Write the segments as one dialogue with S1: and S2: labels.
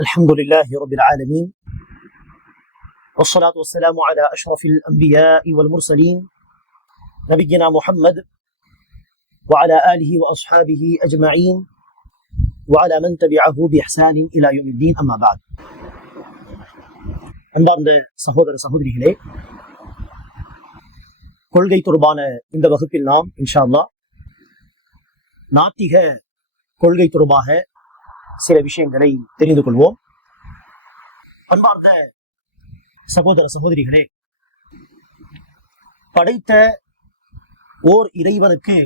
S1: الحمد لله رب العالمين والصلاة والسلام على أشرف الأنبياء والمرسلين نبينا محمد وعلى آله وأصحابه أجمعين وعلى من تبعه بإحسان إلى يوم الدين أما بعد அன்பார்ந்த சகோதர சகோதரிகளே கொள்கை தொடர்பான இந்த வகுப்பில் நாம் இன்ஷா அல்லாஹ் நாத்திக கொள்கை தொடர்பாக சில விஷயங்களை தெரிந்து கொள்வோம் அன்பார்ந்த சகோதர சகோதரிகளே படைத்த ஓர் இறைவனுக்கு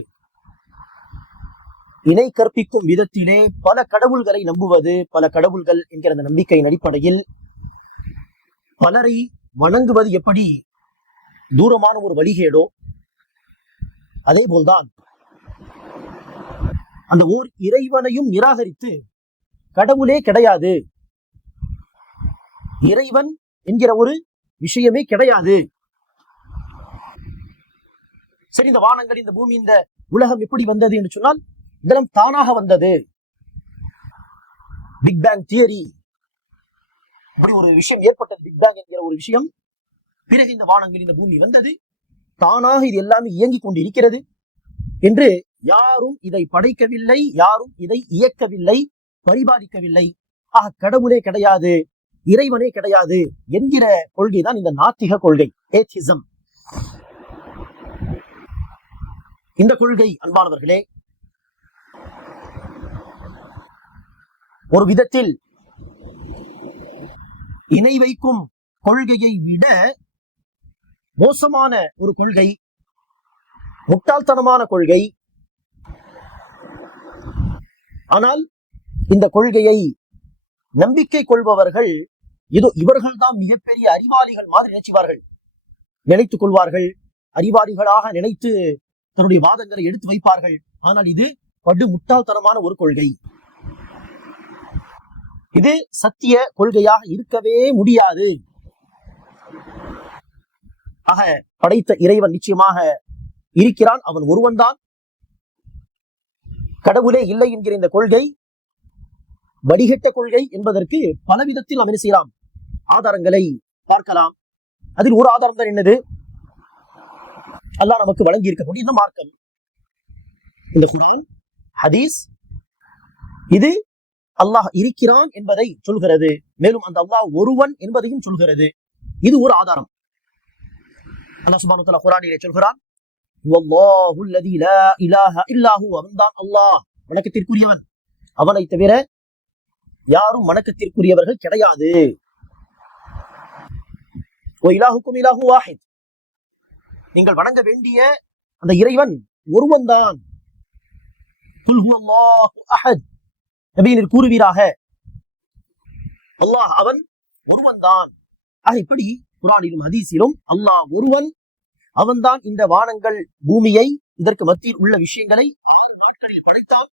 S1: இணை கற்பிக்கும் விதத்திலே பல கடவுள்களை நம்புவது பல கடவுள்கள் என்கிற அந்த நம்பிக்கையின் அடிப்படையில் பலரை வணங்குவது எப்படி? தூரமான ஒரு வழிகேடோ? அதே போல்தான் அந்த ஓர் இறைவனையும் நிராகரித்து கடவுளே கிடையாது. இறைவன் என்கிற ஒரு விஷயமே கிடையாது. சரி இந்த வானங்கள் இந்த பூமி இந்த உலகம் எப்படி வந்தது என்று சொன்னால் இதெல்லாம் தானாக வந்தது. பிக் பேங் தியரி இப்படி ஒரு விஷயம் ஏற்பட்டது. பிக் பேங் என்கிற ஒரு விஷயம். பிறகு இந்த வானங்கள் இந்த பூமி வந்தது. தானாக இது எல்லாமே இயங்கிக் கொண்டு இருக்கிறது என்று யாரும் இதை படைக்கவில்லை யாரும் இதை இயக்கவில்லை. பரிபாலிக்கவில்லை. ஆக கடவுளே கிடையாது இறைவனே கிடையாது என்கிற கொள்கைதான் இந்த நாத்திக கொள்கை ஏத்திசம் இந்த கொள்கை அன்பானவர்களே ஒரு விதத்தில் இணை வைக்கும் கொள்கையை விட மோசமான ஒரு கொள்கை முட்டாள்தனமான கொள்கை. ஆனால் இந்த கொள்கையை நம்பிக்கை கொள்பவர்கள் இது இவர்கள்தான் மிகப்பெரிய அறிவாளிகள் மாதிரி நினைச்சுவார்கள். நினைத்துக் கொள்வார்கள். அறிவாளிகளாக நினைத்து தன்னுடைய வாதங்களை எடுத்து வைப்பார்கள். ஆனால் இது படு முட்டாள்தனமான ஒரு கொள்கை. இது சத்திய கொள்கையாக இருக்கவே முடியாது. ஆக படைத்த இறைவன் நிச்சயமாக இருக்கிறான். அவன் ஒருவன் தான் கடவுளே இல்லை என்கிற இந்த கொள்கை வடிகட்ட கொள்கை என்பதற்கு பல விதத்தில் நாம் செய்யலாம்? ஆதாரங்களை பார்க்கலாம். அதில் ஒரு ஆதாரம் தான் என்னது? அல்லாஹ் நமக்கு வழங்கி இருக்கக்கூடிய இந்த மார்க்கம். இந்த குரான் ஹதீஸ் இது அல்லாஹ் இருக்கிறான் என்பதை சொல்கிறது. மேலும் அந்த அல்லாஹ் ஒருவன் என்பதையும் சொல்கிறது. இது ஒரு ஆதாரம். அல்லாஹ் சுபானு குரானிலே சொல்கிறான் வல்லாஹு அல்லதி அவன்தான் அல்லாஹ். வணக்கத்திற்குரியவன். அவனை தவிர யாரும் வணக்கத்திற்குரியவர்கள் கிடையாது. வாஹித். நீங்கள் வணங்க வேண்டிய அந்த இறைவன் ஒருவன் தான் கூறுவீராக அல்லாஹ் அவன் ஒருவன் தான் ஆக இப்படி குரானிலும் ஹதீஸிலும் அல்லாஹ் ஒருவன் அவன்தான் இந்த வானங்கள் பூமியை இதற்கு மத்தியில் உள்ள விஷயங்களை ஆறு நாட்களில் படைத்தான்.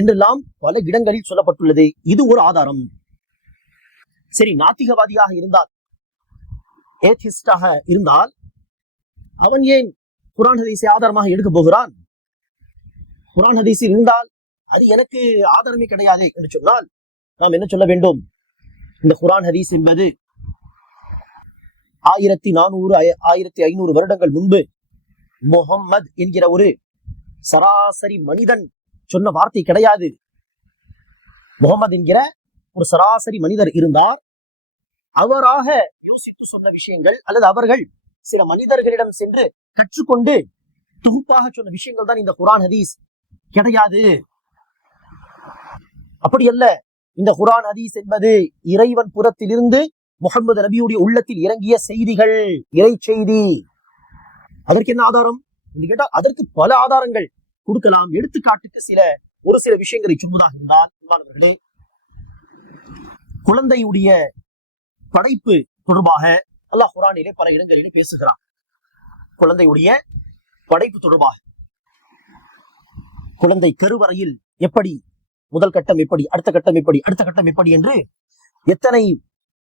S1: என்றெல்லாம் பல இடங்களில் சொல்லப்பட்டுள்ளது. இது ஒரு ஆதாரம். சரி நாத்திகவாதியாக இருந்தால் ஏத்திஸ்டாக இருந்தால் அவன் ஏன் குரான் ஹதீஸை ஆதாரமாக எடுக்க போகிறான்? குரான் ஹதீஸில் இருந்தால் அது எனக்கு ஆதாரமே கிடையாது என்று சொன்னால் நாம் என்ன சொல்ல வேண்டும்? இந்த குரான் ஹதீஸ் என்பது ஆயிரத்தி நானூறு ஆயிரத்தி ஐநூறு வருடங்கள் முன்பு முகம்மது என்கிற ஒரு சராசரி மனிதன் சொன்ன வார்த்தை கிடையாது. முகமது என்கிற ஒரு சராசரி மனிதர் இருந்தார். அவராக யோசித்து சொன்ன விஷயங்கள் அல்லது அவர்கள் சில மனிதர்களிடம் சென்று கற்றுக்கொண்டு தொகுப்பாக சொன்ன விஷயங்கள் தான் இந்த குரான் ஹதீஸ். கிடையாது. அப்படி அல்ல இந்த குரான் ஹதீஸ் என்பது இறைவன் புறத்திலிருந்து முகமது நபியுடைய உள்ளத்தில் இறங்கிய செய்திகள் இறை செய்தி. அதற்கு என்ன ஆதாரம்? என்று கேட்டால் அதற்கு பல ஆதாரங்கள். கொடுக்கலாம். எடுத்துக்காட்டுக்கு சில ஒரு சில விஷயங்களை சொல்வதாக இருந்தால் மாணவர்களே குழந்தையுடைய படைப்பு தொடர்பாக அல்லாஹ் குரானிலே பல இடங்களிலே பேசுகிறான். குழந்தையுடைய படைப்பு தொடர்பாக. குழந்தை கருவறையில் எப்படி முதல் கட்டம் எப்படி அடுத்த கட்டம் எப்படி அடுத்த கட்டம் எப்படி என்று எத்தனை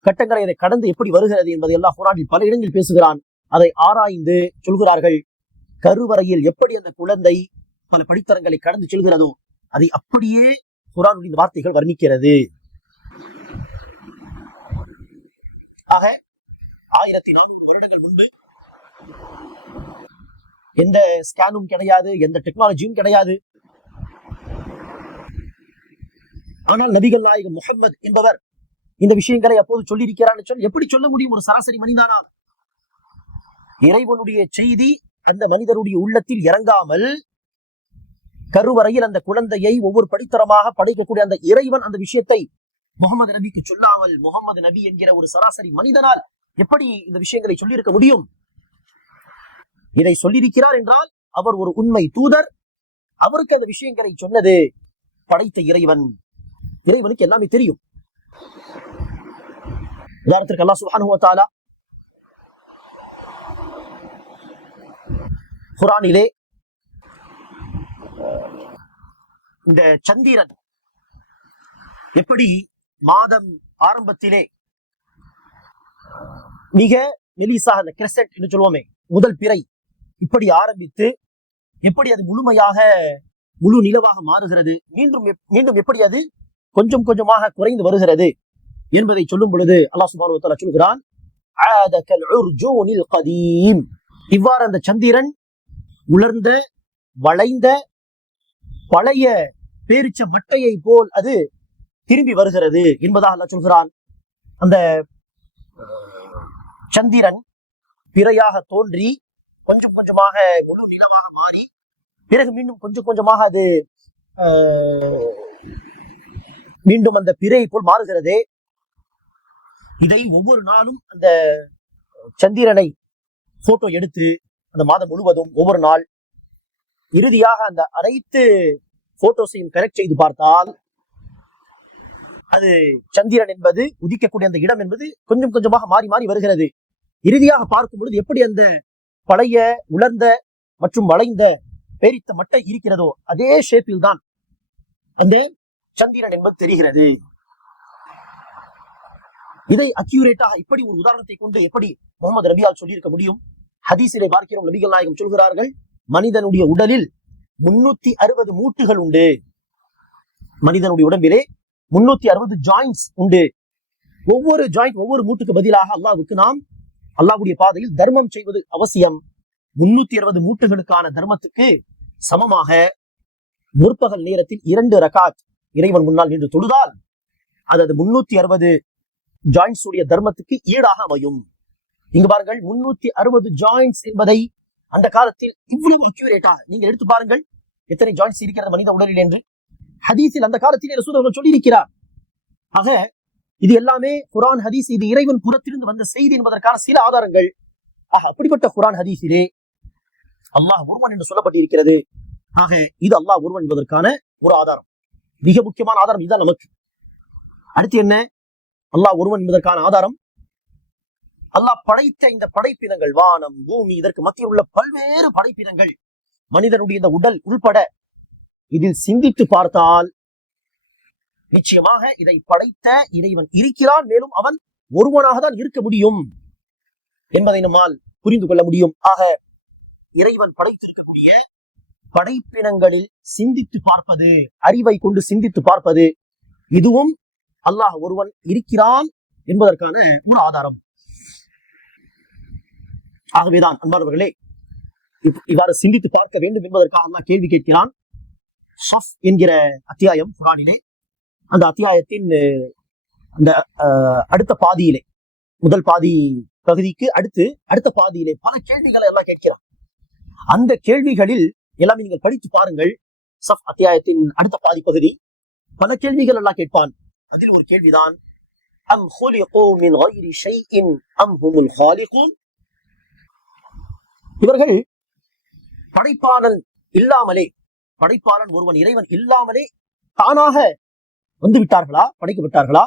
S1: கட்டங்களை அதை கடந்து எப்படி வருகிறது என்பதை எல்லாம் குரானில் பல இடங்களில் பேசுகிறான். அதை ஆராய்ந்து சொல்கிறார்கள். கருவறையில் எப்படி அந்த குழந்தை பல படித்தரங்களை கடந்து செல்கிறதோ அதை அப்படியே குரானுடைய வார்த்தைகள் வர்ணிக்கிறது. ஆக ஆயிரத்தி நானூறு வருடங்கள் முன்பு எந்த ஸ்கேனும் கிடையாது எந்த டெக்னாலஜியும் கிடையாது. ஆனால் நபிகள் நாயகம் முகமது என்பவர் இந்த விஷயங்களை அப்போது சொல்லியிருக்கிறார் சொல் எப்படி சொல்ல முடியும்? ஒரு சராசரி மனிதனா? இறைவனுடைய செய்தி அந்த மனிதருடைய உள்ளத்தில் இறங்காமல் கருவறையில் அந்த குழந்தையை ஒவ்வொரு படித்தரமாக படைக்கக்கூடிய அந்த இறைவன் அந்த விஷயத்தை முகமது நபிக்கு சொல்லாமல் முகமது நபி என்கிற ஒரு சராசரி மனிதனால் எப்படி இந்த விஷயங்களை சொல்லியிருக்க முடியும்? இதை சொல்லியிருக்கிறார் என்றால் அவர் ஒரு உண்மை தூதர். அவருக்கு அந்த விஷயங்களை சொன்னது படைத்த இறைவன். இறைவனுக்கு எல்லாமே தெரியும். உதாரணத்திற்கு அல்லா சுப்ஹானஹு குரானிலே இந்த சந்திரன் எப்படி மாதம் ஆரம்பத்திலே மிக மெலிசாக அந்த கிரசட் என்று சொல்லுவோமே முதல் பிறை இப்படி ஆரம்பித்து எப்படி அது முழுமையாக முழு நிலவாக மாறுகிறது மீண்டும் மீண்டும் எப்படி அது கொஞ்சம் கொஞ்சமாக குறைந்து வருகிறது என்பதை சொல்லும் பொழுது அல்லாஹ் சுப்ஹானஹு சொல்கிறான் கதீம்." இவ்வாறு அந்த சந்திரன் உலர்ந்த வளைந்த பழைய பேரிச்ச மட்டையை போல் அது திரும்பி வருகிறது என்பதாக அல்ல சொல்கிறான். அந்த சந்திரன் பிறையாக தோன்றி கொஞ்சம் கொஞ்சமாக முழு நிலமாக மாறி பிறகு மீண்டும் கொஞ்சம் கொஞ்சமாக அது அஹ், மீண்டும் அந்த பிறை போல் மாறுகிறதே. இதை ஒவ்வொரு நாளும் அந்த சந்திரனை போட்டோ எடுத்து அந்த மாதம் முழுவதும் ஒவ்வொரு நாள் இறுதியாக அந்த அனைத்து போட்டோஸையும் கரெக்ட் செய்து பார்த்தால் அது சந்திரன் என்பது உதிக்கக்கூடிய அந்த இடம் என்பது கொஞ்சம் கொஞ்சமாக மாறி மாறி வருகிறது. இறுதியாக பார்க்கும் பொழுது எப்படி அந்த பழைய உலர்ந்த மற்றும் வளைந்த பெரித்த மட்டை இருக்கிறதோ அதே ஷேப்பில் தான் அந்த சந்திரன் என்பது தெரிகிறது. இதை அக்யூரேட்டாக இப்படி ஒரு உதாரணத்தை கொண்டு எப்படி முகமது ரபியால் சொல்லியிருக்க முடியும்? ஹதீஸிலே பார்க்கிறோம் நபிகள் நாயகம் சொல்கிறார்கள் மனிதனுடைய உடலில் முன்னூத்தி அறுபது மூட்டுகள் உண்டு. மனிதனுடைய உடம்பிலே முன்னூத்தி அறுபது ஜாயின்ஸ் உண்டு. ஒவ்வொரு ஜாயிண்ட் ஒவ்வொரு மூட்டுக்கு பதிலாக அல்லாஹ்வுக்கு நாம் அல்லாஹ்வுடைய பாதையில் தர்மம் செய்வது அவசியம். முன்னூத்தி அறுபது மூட்டுகளுக்கான தர்மத்துக்கு சமமாக முற்பகல் நேரத்தில் இரண்டு ரகாத் இறைவன் முன்னால் நின்று தொழுதால் அது அது முன்னூத்தி அறுபது ஜாயிண்ட்ஸ் உடைய தர்மத்துக்கு ஈடாக அமையும். இங்கு பாருங்கள் முன்னூத்தி அறுபது ஜாயிண்ட்ஸ் என்பதை அந்த காலத்தில் இவ்வளவு அக்யூரேட்டா நீங்கள் எடுத்து பாருங்கள். எத்தனை ஜாயின்ஸ் இருக்கிறது மனித உடலில் என்று. ஹதீஸில் அந்த காலத்தில் ரசூதர்கள் சொல்லி இருக்கிறார் ஆக இது எல்லாமே குரான் ஹதீஸ் இது இறைவன் புறத்திலிருந்து வந்த செய்தி என்பதற்கான சில ஆதாரங்கள். ஆக அப்படிப்பட்ட குரான் ஹதீஸிலே அல்லாஹ் ஒருவன் என்று சொல்லப்பட்டிருக்கிறது. ஆக இது அல்லாஹ் ஒருவன் என்பதற்கான ஒரு ஆதாரம். மிக முக்கியமான ஆதாரம் இதுதான் நமக்கு. அடுத்து என்ன? அல்லாஹ் ஒருவன் என்பதற்கான ஆதாரம் அல்லாஹ் படைத்த இந்த படைப்பினங்கள் வானம் பூமி இதற்கு மத்தியில் உள்ள பல்வேறு படைப்பினங்கள். மனிதனுடைய இந்த உடல் உள்பட இதில் சிந்தித்து பார்த்தால் நிச்சயமாக இதை படைத்த இறைவன் இருக்கிறான் மேலும் அவன் ஒருவனாக தான் இருக்க முடியும் என்பதை நம்மால் புரிந்து கொள்ள முடியும். ஆக இறைவன் படைத்திருக்கக்கூடிய படைப்பினங்களில் சிந்தித்து பார்ப்பது அறிவை கொண்டு சிந்தித்து பார்ப்பது இதுவும் அல்லாஹ் ஒருவன் இருக்கிறான் என்பதற்கான ஒரு ஆதாரம். ஆகவேதான் அன்பானவர்களே இவ்வாறு சிந்தித்து பார்க்க வேண்டும் என்பதற்காக அல்லாஹ் கேள்வி கேட்கிறான். சஃப் என்கிற அத்தியாயம் குரானிலே. அந்த அத்தியாயத்தின் அந்த அடுத்த பாதியிலே முதல் பாதி பகுதிக்கு அடுத்து அடுத்த பாதியிலே பல கேள்விகளை எல்லாம் கேட்கிறான். அந்த கேள்விகளில் எல்லாமே நீங்கள் படித்து பாருங்கள். சஃப் அத்தியாயத்தின் அடுத்த பாதி பகுதி. பல கேள்விகள் எல்லாம் கேட்பான். அதில் ஒரு கேள்விதான் அம் ஹோலி ஹுலிகூ மின் கைரி ஷைஇன் அம் ஹோமுல் ஹாலி ஹாலிகூன்? இவர்கள் படைப்பாளன் இல்லாமலே படைப்பாளன் ஒருவன் இறைவன் இல்லாமலே தானாக வந்து விட்டார்களா? படைக்கப்பட்டார்களா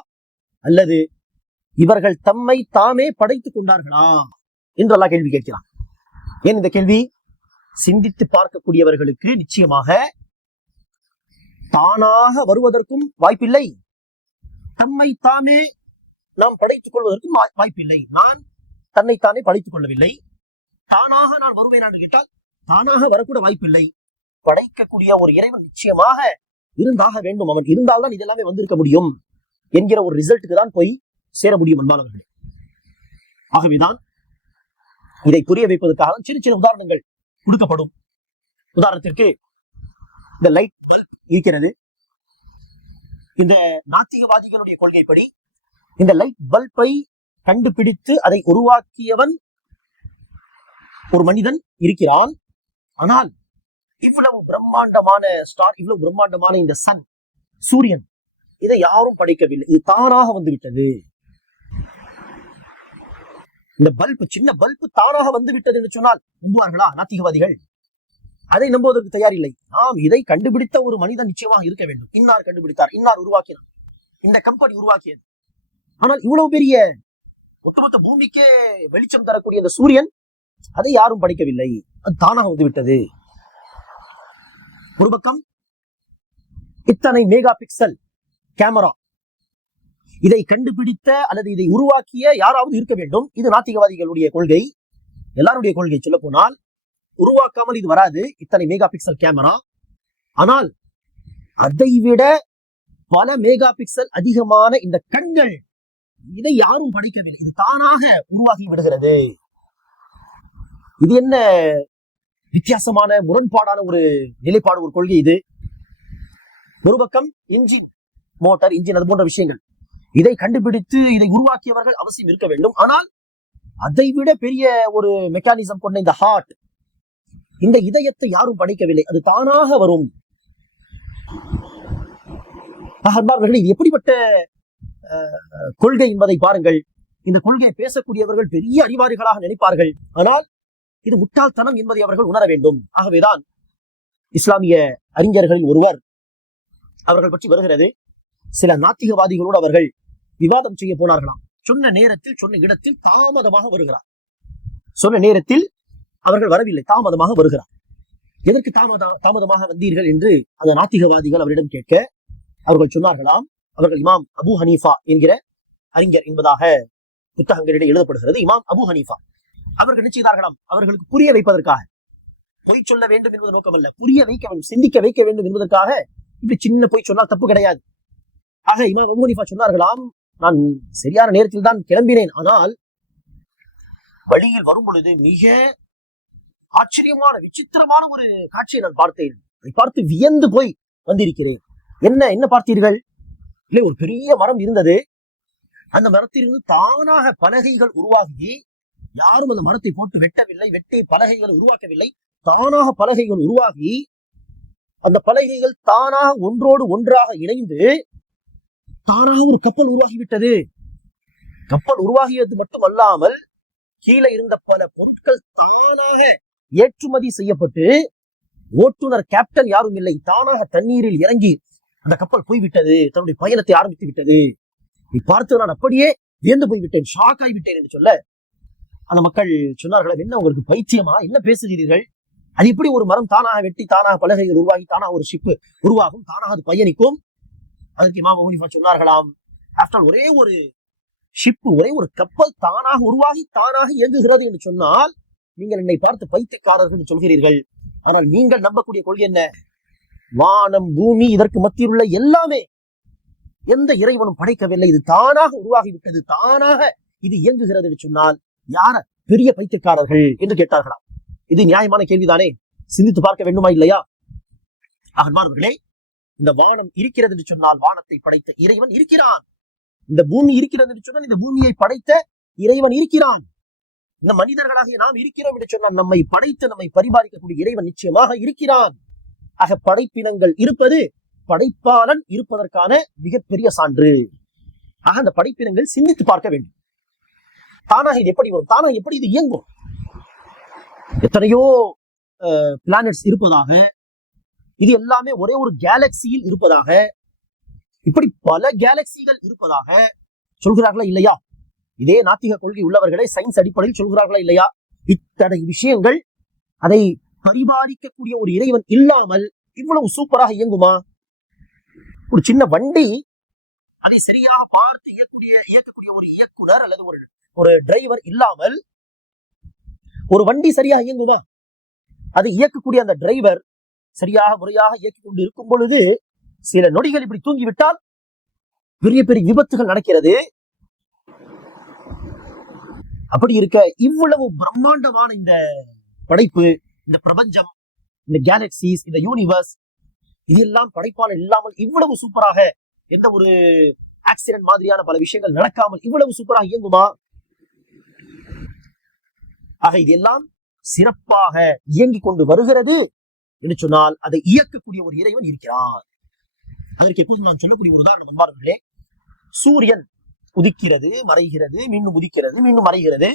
S1: அல்லது இவர்கள் தம்மை தாமே படைத்துக் கொண்டார்களா? என்றெல்லாம் கேள்வி கேட்கிறான். ஏன் இந்த கேள்வி? சிந்தித்து பார்க்கக்கூடியவர்களுக்கு நிச்சயமாக தானாக வருவதற்கும் வாய்ப்பில்லை. தம்மை தாமே நாம் படைத்துக் கொள்வதற்கும் வாய்- வாய்ப்பில்லை. நான் தன்னைத்தானே படைத்துக் கொள்ளவில்லை. தானாக நான் வருவேன் என்று கேட்டால் தானாக வரக்கூட வாய்ப்பில்லை. படைக்கக்கூடிய ஒரு இறைவன் நிச்சயமாக இருந்தாக வேண்டும். அவன் இருந்தால்தான் இதெல்லாமே வந்திருக்க முடியும் என்கிற ஒரு ரிசல்ட்டுக்கு தான் போய் சேர முடியும் அன்பானவர்களே ஆகவேதான் இதை புரிய வைப்பதற்காக சின்ன சின்ன உதாரணங்கள் கொடுக்கப்படும். உதாரணத்திற்கு இந்த லைட் பல்ப் இருக்கிறது. இந்த நாத்திகவாதிகளுடைய கொள்கைப்படி இந்த லைட் பல்பை கண்டுபிடித்து அதை உருவாக்கியவன் ஒரு மனிதன் இருக்கிறான். ஆனால் இவ்வளவு பிரம்மாண்டமான ஸ்டார் இவ்வளவு பிரம்மாண்டமான இந்த சன் சூரியன் இதை யாரும் படைக்கவில்லை. இது தானாக வந்துவிட்டது. இந்த பல்பு சின்ன பல்பு தானாக வந்து விட்டது என்று சொன்னால் நம்புவார்களா நாத்திகவாதிகள்? அதை நம்புவதற்கு தயாரில்லை. நாம் இதை கண்டுபிடித்த ஒரு மனிதன் நிச்சயமாக இருக்க வேண்டும். இன்னார் கண்டுபிடித்தார்? இன்னார் உருவாக்கினார்? இந்த கம்பெனி உருவாக்கியது. ஆனால் இவ்வளவு பெரிய ஒட்டுமொத்த பூமிக்கே வெளிச்சம் தரக்கூடிய இந்த சூரியன் அதை யாரும் படிக்கவில்லை. அது தானாக வந்துவிட்டது. ஒரு பக்கம் இத்தனை மெகா பிக்சல் கேமரா இதை கண்டுபிடித்த அல்லது இதை உருவாக்கிய யாராவது இருக்க வேண்டும். இது நாத்திகவாதிகளுடைய கொள்கை. எல்லாருடைய கொள்கை சொல்ல போனால் உருவாக்காமல் இது வராது. இத்தனை மெகா பிக்சல் கேமரா ஆனால் அதை விட பல மெகா பிக்சல் அதிகமான இந்த கண்கள் இதை யாரும் படைக்கவில்லை. இது தானாக உருவாகி விடுகிறது. இது என்ன வித்தியாசமான முரண்பாடான ஒரு நிலைப்பாடு ஒரு கொள்கை இது? ஒரு பக்கம் இன்ஜின் மோட்டார் இன்ஜின் அது போன்ற விஷயங்கள். இதை கண்டுபிடித்து இதை உருவாக்கியவர்கள் அவசியம் இருக்க வேண்டும். ஆனால் அதை விட பெரிய ஒரு மெக்கானிசம் கொண்ட இந்த ஹார்ட் இந்த இதயத்தை யாரும் படைக்கவில்லை. அது தானாக வரும். அன்பார்களே இது எப்படிப்பட்ட கொள்கை என்பதை பாருங்கள். இந்த கொள்கையை பேசக்கூடியவர்கள் பெரிய அறிவாளிகளாக நினைப்பார்கள். ஆனால் இது முட்டாள்தனம் என்பதை அவர்கள் உணர வேண்டும். ஆகவேதான் இஸ்லாமிய அறிஞர்களில் ஒருவர் அவர்கள் பற்றி வருகிறது. சில நாத்திகவாதிகளோடு அவர்கள் விவாதம் செய்ய போனார்களாம். சொன்ன நேரத்தில் சொன்ன இடத்தில் தாமதமாக வருகிறார். சொன்ன நேரத்தில் அவர்கள் வரவில்லை தாமதமாக வருகிறார். எதற்கு தாமத தாமதமாக வந்தீர்கள் என்று அந்த நாத்திகவாதிகள் அவரிடம் கேட்க அவர்கள் சொன்னார்களாம். அவர்கள் இமாம் அபு ஹனீஃபா என்கிற அறிஞர் என்பதாக புத்தகங்களிடையே எழுதப்படுகிறது. இமாம் அபு ஹனீஃபா. அவர்கள் நினைச்சுகிறார்களாம் அவர்களுக்கு புரிய வைப்பதற்காக. பொய் சொல்ல வேண்டும் என்பது நோக்கமல்ல. புரிய வைக்க வேண்டும் சிந்திக்க வைக்க வேண்டும் என்பதற்காக. இப்படி சின்ன பொய் சொன்னால் தப்பு கிடையாது. ஆக இமாம் அபு சொன்னார்களாம் நான் சரியான நேரத்தில் தான் கிளம்பினேன். ஆனால் வழியில் வரும் பொழுது மிக ஆச்சரியமான விசித்திரமான ஒரு காட்சியை நான் பார்த்தேன். அதை பார்த்து வியந்து போய் வந்திருக்கிறேன். என்ன என்ன பார்த்தீர்கள்? இல்லை ஒரு பெரிய மரம் இருந்தது. அந்த மரத்திலிருந்து தானாக பலகைகள் உருவாகி யாரும் அந்த மரத்தை போட்டு வெட்டவில்லை வெட்டி பலகைகளை உருவாக்கவில்லை. தானாக பலகைகள் உருவாகி அந்த பலகைகள் தானாக ஒன்றோடு ஒன்றாக இணைந்து தானாக ஒரு கப்பல் உருவாகிவிட்டது. கப்பல் உருவாகியது மட்டுமல்லாமல் கீழே இருந்த பல பொருட்கள் தானாக ஏற்றுமதி செய்யப்பட்டு ஓட்டுநர் கேப்டன் யாரும் இல்லை. தானாக தண்ணீரில் இறங்கி அந்த கப்பல் போய்விட்டது தன்னுடைய பயணத்தை ஆரம்பித்து விட்டது பார்த்து நான் அப்படியே வியந்து போய்விட்டேன் ஷாக் ஆகிவிட்டேன் என்று சொல்ல அந்த மக்கள் சொன்னார்கள் என்ன உங்களுக்கு பைத்தியமா? என்ன பேசுகிறீர்கள்? அது எப்படி ஒரு மரம் தானாக வெட்டி தானாக பலகைகள் உருவாகி தானாக ஒரு ஷிப்பு உருவாகும் தானாக அது பயணிக்கும். அதற்கு இமாம் அபு சொன்னார்களாம் ஆஃப்டர் ஒரே ஒரு ஷிப்பு ஒரே ஒரு கப்பல் தானாக உருவாகி தானாக இயங்குகிறது என்று சொன்னால் நீங்கள் என்னை பார்த்து பைத்தியக்காரர்கள் என்று சொல்கிறீர்கள். ஆனால் நீங்கள் நம்பக்கூடிய கொள்கை என்ன? வானம் பூமி இதற்கு மத்தியில் உள்ள எல்லாமே எந்த இறைவனும் படைக்கவில்லை. இது தானாக உருவாகிவிட்டது தானாக இது இயங்குகிறது என்று சொன்னால் யார பெரிய பைத்தியக்காரர்கள் என்று கேட்டார்களாம். இது நியாயமான கேள்விதானே? சிந்தித்து பார்க்க வேண்டுமா இல்லையா? அகன்மானவர்களே இந்த வானம் இருக்கிறது என்று சொன்னால் வானத்தை படைத்த இறைவன் இருக்கிறான். இந்த பூமி இருக்கிறது என்று சொன்னால் இந்த பூமியை படைத்த இறைவன் இருக்கிறான். இந்த மனிதர்களாகிய நாம் இருக்கிறோம் என்று சொன்னால் நம்மை படைத்து நம்மை பரிபாலிக்கக்கூடிய இறைவன் நிச்சயமாக இருக்கிறான். ஆக படைப்பினங்கள் இருப்பது படைப்பாளன் இருப்பதற்கான மிகப்பெரிய சான்று. ஆக அந்த படைப்பினங்கள் சிந்தித்து பார்க்க வேண்டும். தானாக இது எப்படி வரும்? தானாக எப்படி இது இயங்கும்? எத்தனையோ பிளானட்ஸ் இருப்பதாக இது எல்லாமே ஒரே ஒரு கேலக்சியில் இருப்பதாக இப்படி பல கேலக்சிகள் இருப்பதாக சொல்கிறார்களா இல்லையா? இதே நாத்திக கொள்கை உள்ளவர்களை சயின்ஸ் அடிப்படையில் சொல்கிறார்களா இல்லையா? இத்தனை விஷயங்கள் அதை பரிபாலிக்கக்கூடிய ஒரு இறைவன் இல்லாமல் இவ்வளவு சூப்பராக இயங்குமா? ஒரு சின்ன வண்டி அதை சரியாக பார்த்து இயக்கக்கூடிய இயக்கக்கூடிய ஒரு இயக்குனர் அல்லது ஒரு ஒரு டிரைவர் இல்லாமல் ஒரு வண்டி சரியாக இயங்குமா? அது இயக்கக்கூடிய அந்த டிரைவர் சரியாக முறையாக இயக்கிக் கொண்டு இருக்கும் பொழுது சில நொடிகள் இப்படி தூங்கிவிட்டால் பெரிய பெரிய விபத்துகள் நடக்கிறது. அப்படி இருக்க இவ்வளவு பிரம்மாண்டமான இந்த படைப்பு இந்த பிரபஞ்சம் இந்த கேலக்சிஸ் இந்த யூனிவர்ஸ் இதெல்லாம் படைப்பாளர் இல்லாமல் இவ்வளவு சூப்பராக எந்த ஒரு ஆக்சிடென்ட் மாதிரியான பல விஷயங்கள் நடக்காமல் இவ்வளவு சூப்பராக இயங்குமா? ஆக இதெல்லாம் சிறப்பாக இயங்கிக் கொண்டு வருகிறது என்று சொன்னால் அதை இயக்கக்கூடிய ஒரு இறைவன் இருக்கிறான். அதற்கு எப்போதும் நான் சொல்லக்கூடிய ஒரு உதாரணம் அன்பார்களே சூரியன் உதிக்கிறது மறைகிறது மீண்டும் உதிக்கிறது மீண்டும் மறைகிறது.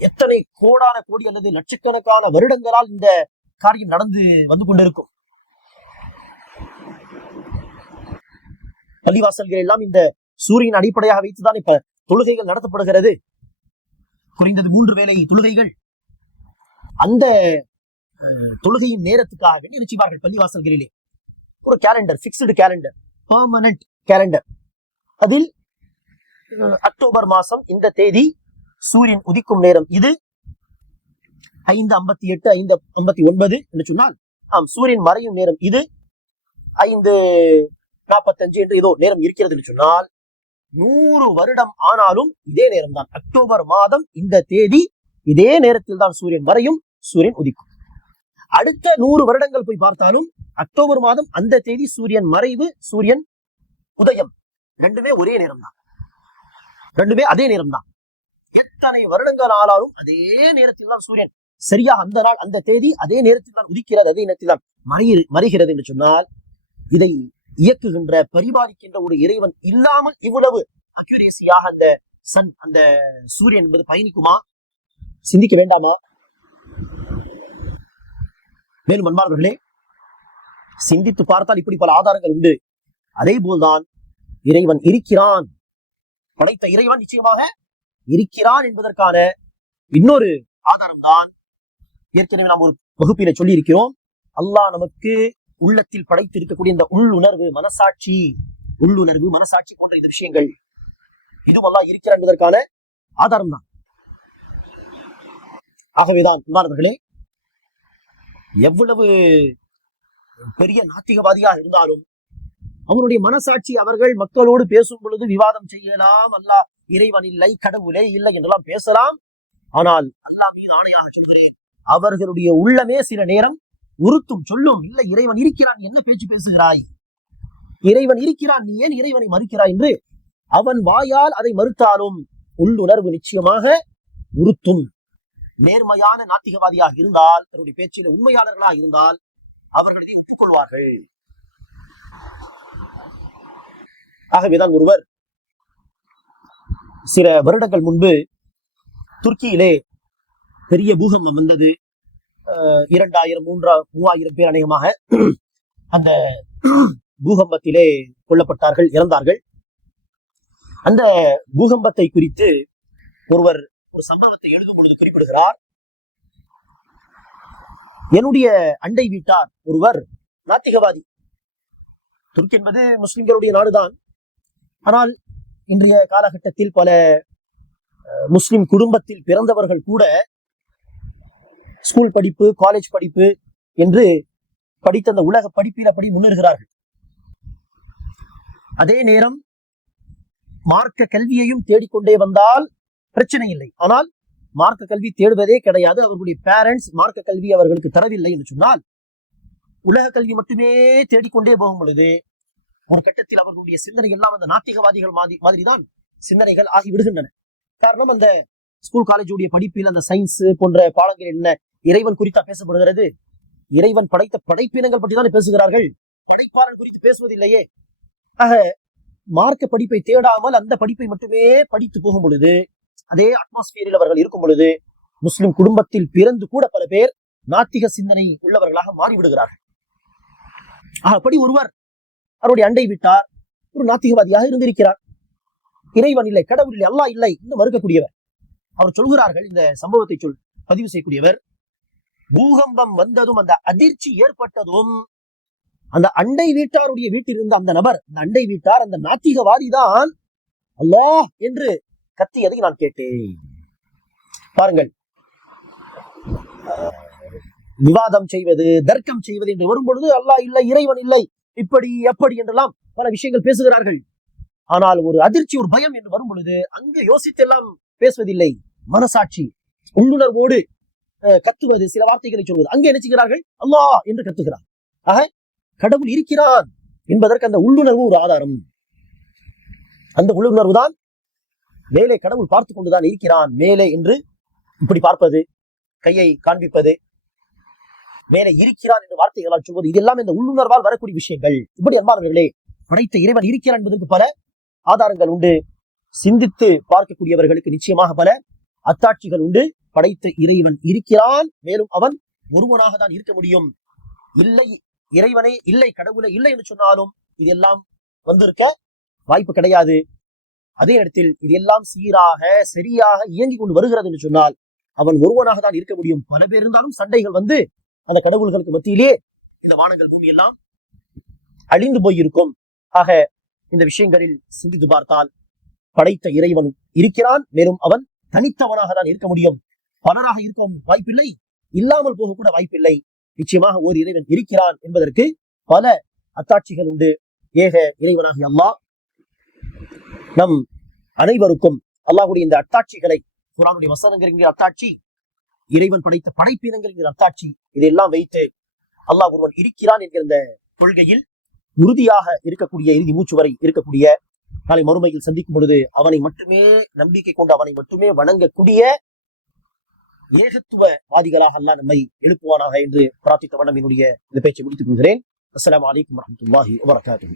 S1: எத்தனை கோடான கோடி அல்லது லட்சக்கணக்கான வருடங்களால் இந்த காரியம் நடந்து வந்து கொண்டிருக்கும். பள்ளிவாசல்கள் எல்லாம் இந்த சூரியன் அடிப்படையாக வைத்துதான் இப்ப தொழுகைகள் நடத்தப்படுகிறது. குறைந்தது மூன்று வேளை தொழுகைகள். அந்த தொழுகையின் நேரத்துக்காக வேண்டி என்ன செய்வார்கள் பள்ளிவாசல்களிலே. ஒரு calendar fixed calendar permanent calendar அதில் அக்டோபர் மாசம் இந்த தேதி சூரியன் உதிக்கும் நேரம் இது. ஐந்து ஐம்பத்தி எட்டு ஐந்து ஐம்பத்தி ஒன்பது என்று சொன்னால் ஆம் சூரியன் மறையும் நேரம் இது. ஐந்து நாற்பத்தஞ்சு என்று ஏதோ நேரம் இருக்கிறது என்று சொன்னால் நூறு வருடம் ஆனாலும் இதே நேரம் தான் அக்டோபர் மாதம் இந்த தேதி இதே நேரத்தில் தான் சூரியன் வரையும் சூரியன் உதிக்கும். அடுத்த நூறு வருடங்கள் போய் பார்த்தாலும் அக்டோபர் மாதம் அந்த தேதி சூரியன் மறைவு சூரியன் உதயம். ரெண்டுமே ஒரே நேரம் தான் ரெண்டுமே அதே நேரம் தான் எத்தனை வருடங்கள் ஆனாலும் அதே நேரத்தில் தான் சூரியன். சரியா அந்த நாள் அந்த தேதி அதே நேரத்தில் தான் உதிக்கிறது அதே நேரத்தில் தான் மறைகிறது என்று சொன்னால் இதை இயக்குகின்ற பரிபாலிக்கின்ற ஒரு இறைவன் இல்லாமல் இவ்வளவு அக்யூரேசியாக அந்த சன் அந்த சூரியன் என்பது பயணிக்குமா? சிந்திக்க வேண்டாமா? மேலும் அன்பார்களே சிந்தித்து பார்த்தால் இப்படி பல ஆதாரங்கள் உண்டு. அதே போல்தான் இறைவன் இருக்கிறான். படைத்த இறைவன் நிச்சயமாக இருக்கிறான் என்பதற்கான இன்னொரு ஆதாரம் தான் ஏற்கனவே நாம் ஒரு வகுப்பில சொல்லி இருக்கிறோம் அல்லாஹ் நமக்கு உள்ளத்தில் படைத்திருக்கக்கூடிய இந்த உள்ளுணர்வு மனசாட்சி. உள்ளுணர்வு மனசாட்சி போன்ற இந்த விஷயங்கள் இதுவெல்லாம் இருக்கிற என்பதற்கான ஆதாரம் தான் ஆகவேதான் மாணவர்களே எவ்வளவு பெரிய நாத்திகவாதியாக இருந்தாலும் அவனுடைய மனசாட்சி அவர்கள் மக்களோடு பேசும் பொழுது விவாதம் செய்யலாம். அல்லாஹ் இறைவன் இல்லை கடவுளே இல்லை என்றெல்லாம் பேசலாம். ஆனால் அல்லாஹ் மீது ஆணையாக சொல்கிறேன் அவர்களுடைய உள்ளமே சில நேரம் உறுத்தும் சொல்லும் இல்லை இறைவன் இருக்கிறான் என்ன பேச்சு பேசுகிறாய்? இறைவன் இருக்கிறான் நீ ஏன் இறைவனை மறுக்கிறாய் என்று அவன் வாயால் அதை மறுத்தாலும் உள்ளுணர்வு நிச்சயமாக உறுத்தும். நேர்மையான நாத்திகவாதியாக இருந்தால் தன்னுடைய பேச்சில உண்மையாளர்களாக இருந்தால் அவர்கள் இதை ஒப்புக்கொள்வார்கள். ஆகவேதான் ஒருவர் சில வருடங்கள் முன்பு துருக்கியிலே பெரிய பூகம்பம் வந்தது. இரண்டாயிரம் மூன்றா மூவாயிரம் பேர் அநேகமாக அந்த பூகம்பத்திலே கொல்லப்பட்டார்கள் இறந்தார்கள். அந்த பூகம்பத்தை குறித்து ஒருவர் ஒரு சம்பவத்தை எழுதும் பொழுது குறிப்பிடுகிறார். என்னுடைய அண்டை வீட்டார் ஒருவர் நாத்திகவாதி. துருக்கி என்பது முஸ்லிம்களுடைய நாடுதான். ஆனால் இன்றைய காலகட்டத்தில் பல அஹ், முஸ்லிம் குடும்பத்தில் பிறந்தவர்கள் கூட ஸ்கூல் படிப்பு காலேஜ் படிப்பு என்று படித்த அந்த உலக படிப்பில் அப்படி முன்னேறுகிறார்கள். அதே நேரம் மார்க்க கல்வியையும் தேடிக்கொண்டே வந்தால் பிரச்சனை இல்லை. ஆனால் மார்க்க கல்வி தேடுவதே கிடையாது. அவர்களுடைய பேரண்ட்ஸ் மார்க்க கல்வி அவர்களுக்கு தரவில்லை என்று சொன்னால் உலக கல்வி மட்டுமே தேடிக்கொண்டே போகும் பொழுது ஒரு கட்டத்தில் அவர்களுடைய சிந்தனை எல்லாம் அந்த நாத்திகவாதிகள் மாதிரி மாதிரிதான் சிந்தனைகள் ஆகி விடுகின்றன. காரணம் அந்த ஸ்கூல் காலேஜுடைய படிப்பில் அந்த சயின்ஸ் போன்ற பாடங்கள் என்ன? இறைவன் குறித்தா பேசப்படுகிறது. இறைவன் படைத்த படைப்பினங்கள் பற்றி தான் பேசுகிறார்கள். படைப்பாளன் குறித்து பேசுவதில்லையே. ஆக மார்க்க படிப்பை தேடாமல் அந்த படிப்பை மட்டுமே படித்து போகும் பொழுது அதே அட்மாஸ்பியரில் அவர்கள் இருக்கும் பொழுது முஸ்லிம் குடும்பத்தில் பிறந்து கூட பல பேர் நாத்திக சிந்தனை உள்ளவர்களாக மாறிவிடுகிறார்கள். அப்படி ஒருவர் அவருடைய அண்டை விட்டார் ஒரு நாத்திகவாதியாக இருந்திருக்கிறார். இறைவன் இல்லை கடவுள் இல்லை அல்லா இல்லை என்று மறுக்கக்கூடியவர். அவர் சொல்கிறார்கள் இந்த சம்பவத்தை சொல் பதிவு செய்யக்கூடியவர் பூகம்பம் வந்ததும் அந்த அதிர்ச்சி ஏற்பட்டதும் அந்த அண்டை வீட்டாருடைய வீட்டில் இருந்த அந்த நபர் அந்த அண்டை வீட்டார் அந்த நாத்திகவாதி தான் அல்லாஹ் என்று கத்தியதை நான் கேட்டேன். பாருங்கள். விவாதம் செய்வது தர்க்கம் செய்வது என்று வரும்பொழுது அல்லாஹ் இல்லை இறைவன் இல்லை இப்படி எப்படி என்றெல்லாம் பல விஷயங்கள் பேசுகிறார்கள். ஆனால் ஒரு அதிர்ச்சி ஒரு பயம் என்று வரும் பொழுது அங்கு யோசித்தெல்லாம் பேசுவதில்லை. மனசாட்சி உள்ளுணர்வோடு கத்துவது சில வார்த்தைகளை சொல்வது. அங்கே என்ன செய்கிறார்கள்? அல்லா என்று கத்துகிறார். ஆக கடவுள் இருக்கிறார் என்பதற்கு அந்த உள்ளுணர்வு ஒரு ஆதாரம். அந்த உள்ளுணர்வு தான் மேலே கடவுள் பார்த்து கொண்டுதான் இருக்கிறான். மேலே என்று இப்படி பார்ப்பது கையை காண்பிப்பது மேலே இருக்கிறான் என்று வார்த்தைகளால் சொல்வது இதெல்லாம் இந்த உள்ளுணர்வால் வரக்கூடிய விஷயங்கள். இப்படி அன்பானவர்களே படைத்த இறைவன் இருக்கிறான் என்பதற்கு பல ஆதாரங்கள் உண்டு. சிந்தித்து பார்க்கக்கூடியவர்களுக்கு நிச்சயமாக பல அத்தாட்சிகள் உண்டு. படைத்த இறைவன் இருக்கிறான். மேலும் அவன் ஒருவனாக தான் இருக்க முடியும். இல்லை இறைவனே இல்லை கடவுளே இல்லை என்று சொன்னாலும் இதெல்லாம் வந்திருக்க வாய்ப்பு கிடையாது. அதே இடத்தில் இதெல்லாம் சீராக சரியாக இயங்கி கொண்டு வருகிறது என்று சொன்னால் அவன் ஒருவனாக தான் இருக்க முடியும். பல பேர் இருந்தாலும் சண்டைகள் வந்து அந்த கடவுள்களுக்கு மத்தியிலே இந்த வானங்கள் பூமி எல்லாம் அழிந்து போயிருக்கும். ஆக இந்த விஷயங்களில் சிந்தித்து பார்த்தால் படைத்த இறைவன் இருக்கிறான். மேலும் அவன் தனித்தவனாக தான் இருக்க முடியும். பலராக இருக்கவும் வாய்ப்பில்லை. இல்லாமல் போக கூட வாய்ப்பில்லை. நிச்சயமாக ஒரு இறைவன் இருக்கிறான் என்பதற்கு பல அத்தாட்சிகள் உண்டு. ஏக இறைவனாக அல்லாஹ் நம் அனைவருக்கும் அல்லாஹுடைய இந்த அத்தாட்சிகளை குரானுடைய வசனங்கள் அத்தாட்சி இறைவன் படைத்த படைப்பினங்கள் அத்தாட்சி இதையெல்லாம் வைத்து அல்லாஹ் ஒருவன் இருக்கிறான் என்கிற இந்த கொள்கையில் உறுதியாக இருக்கக்கூடிய இறுதி மூச்சு வரை இருக்கக்கூடிய நாளை மறுமையில் சந்திக்கும் பொழுது அவனை மட்டுமே நம்பிக்கை கொண்டு அவனை மட்டுமே வணங்கக்கூடிய ஏகத்துவவாதிகளாக அல்லா நம்மை எழுப்புவானாக என்று பிரார்த்தித்த வண்ணம் என்னுடைய இந்த பேச்சை முடித்துக் கொள்கிறேன். அஸ்லாம் வலைக்கம் வரமத்துல்லாஹி வரகாத்து